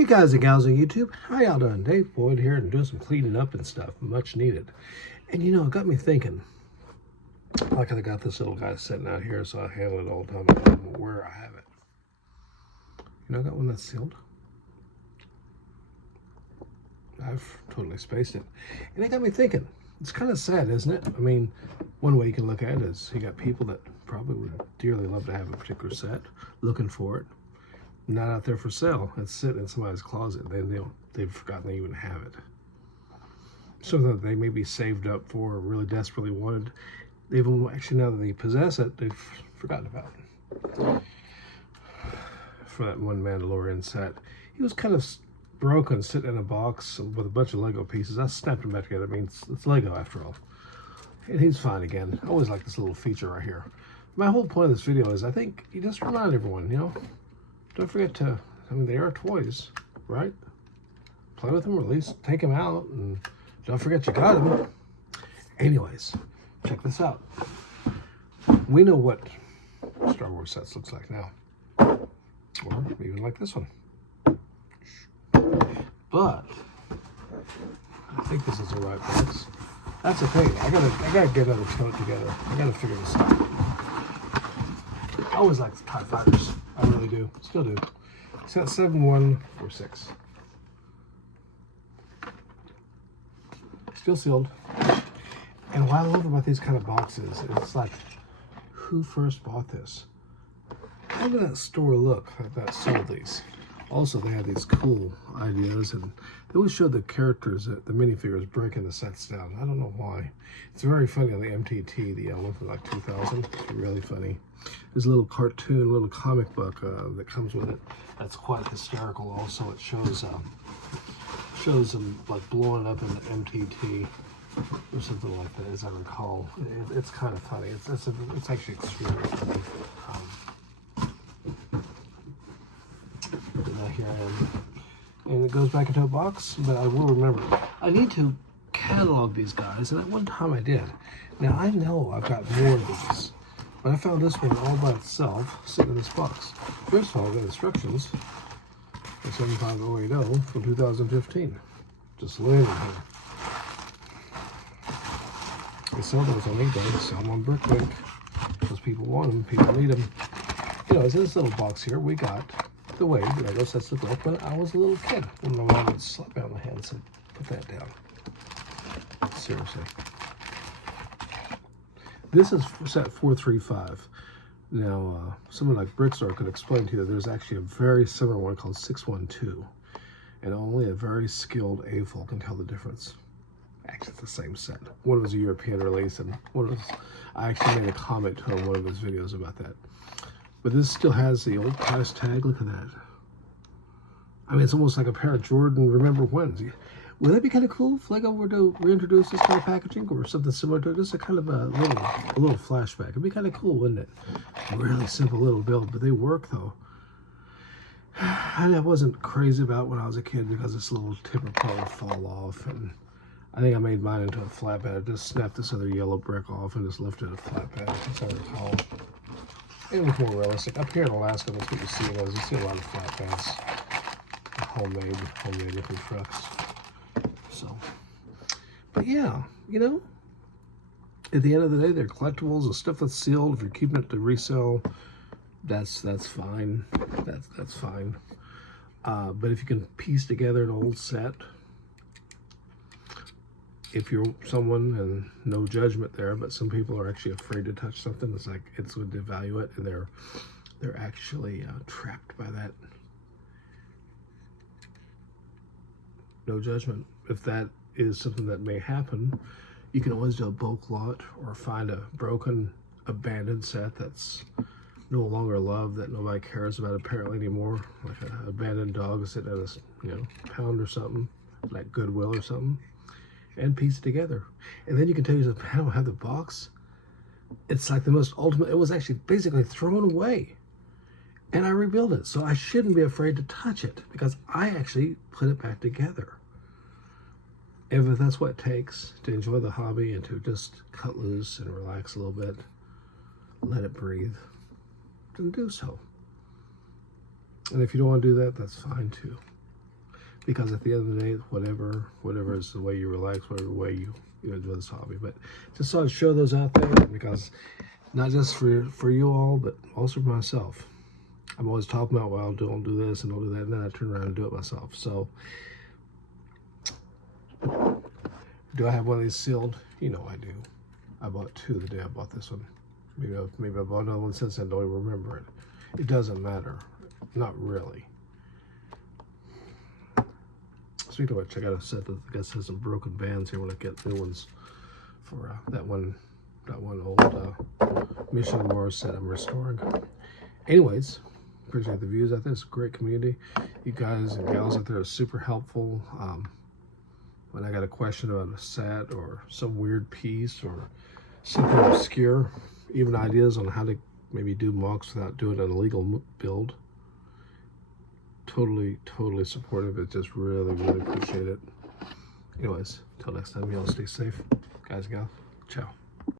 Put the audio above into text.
Hey guys and gals on YouTube, how y'all doing? Dave Boyd here and doing some cleaning up and stuff, much needed. And you know, it got me thinking, like I got this little guy sitting out here, so I handle it all the time. I don't know where I have it. You know, I got one that's sealed. I've totally spaced it. And it got me thinking, it's kind of sad, isn't it? I mean, one way you can look at it is you got people that probably would dearly love to have a particular set, looking for it. Not out there for sale. It's sitting in somebody's closet. They've forgotten they even have it. Something that they maybe saved up for or really desperately wanted. They've actually, now that they possess it, they've forgotten about it. For that one Mandalorian set, he was kind of broken, sitting in a box with a bunch of Lego pieces. I snapped them back together. I mean, it's Lego after all. And he's fine again. I always like this little feature right here. My whole point of this video is I think you just remind everyone, you know, don't forget to, I mean, they are toys, right? Play with them, or at least take them out, and don't forget you got them. Anyways, check this out. We know what Star Wars sets looks like now. Or even like this one. But I think this is the right box. That's the thing. I gotta get another tote together. I gotta figure this out. I always like TIE Fighters. I really do. Still do. Set 7146. Still sealed. And what I love about these kind of boxes, it's like, who first bought this? How did that store look that sold these? Also, they had these cool ideas, and they always showed the characters, the minifigures, breaking the sets down. I don't know why. It's very funny on the MTT, the one from like 2000. It's really funny. There's a little cartoon, little comic book that comes with it. That's quite hysterical. Also, it shows them like blowing up in the MTT or something like that, as I recall. It's kind of funny. It's actually extremely funny. Here I am, and it goes back into a box, but I will remember. I need to catalog these guys, and at one time I did. Now I know I've got more of these, but I found this one all by itself sitting in this box. First of all, I got instructions for 75080 from 2015. Just laying in here. They sell those on eBay, sell them on Bricklink, because people want them, people need them. You know, it's in this little box here. We got the way Lego sets look like when I was a little kid. When my mom would slap me on the hand and say, put that down. Seriously. This is set 435. Now, someone like Brickstore could explain to you that there's actually a very similar one called 612. And only a very skilled AFOL can tell the difference. Actually, it's the same set. One was a European release, and one was, I actually made a comment to him in one of his videos about that. But this still has the old price tag. Look at that. I mean, it's almost like a pair of Jordan Remember When's. Would that be kind of cool if Lego were to reintroduce this kind of packaging or something similar to this? A kind of a little flashback. It'd be kind of cool, wouldn't it? Really simple little build, but they work though. And I wasn't crazy about when I was a kid because this little tip would probably fall off, and I think I made mine into a flatbed. I just snapped this other yellow brick off and just lifted a flatbed, as I recall. It was more realistic. Up here in Alaska, that's what you see. You see a lot of flatbeds, homemade looking trucks. So, but yeah, you know, at the end of the day, they're collectibles. The stuff that's sealed, if you're keeping it to resell, that's fine. That's fine. But if you can piece together an old set, if you're someone, and no judgment there, but some people are actually afraid to touch something, it's like it's would devalue it, and they're actually trapped by that. No judgment. If that is something that may happen, you can always do a bulk lot or find a broken, abandoned set that's no longer loved, that nobody cares about apparently anymore, like an abandoned dog sitting at a pound or something, like Goodwill or something, and piece it together. And then you can tell yourself, I don't have the box. It's like the most ultimate. It was actually basically thrown away, and I rebuilt it, so I shouldn't be afraid to touch it because I actually put it back together. And if that's what it takes to enjoy the hobby and to just cut loose and relax a little bit, let it breathe, then do so. And if you don't want to do that, that's fine too. because at the end of the day, whatever is the way you relax, whatever way you enjoy this hobby. But just thought I'd show those out there, because not just for you all, but also for myself. I'm always talking about, well, don't do this and don't do that, and then I turn around and do it myself. So, do I have one of these sealed? You know I do. I bought 2 the day I bought this one. Maybe I bought another one since then, don't even remember it. It doesn't matter. Not really. Speaking of which, I got a set that I guess has some broken bands here when I get new ones for that one old Mission Morris set I'm restoring. Anyways, appreciate the views out there. It's a great community. You guys and gals out there are super helpful. When I got a question about a set or some weird piece or something obscure, even ideas on how to maybe do mocks without doing an illegal build, totally supportive. It just really appreciate it. Anyways, till next time, y'all stay safe, guys and gals. Ciao.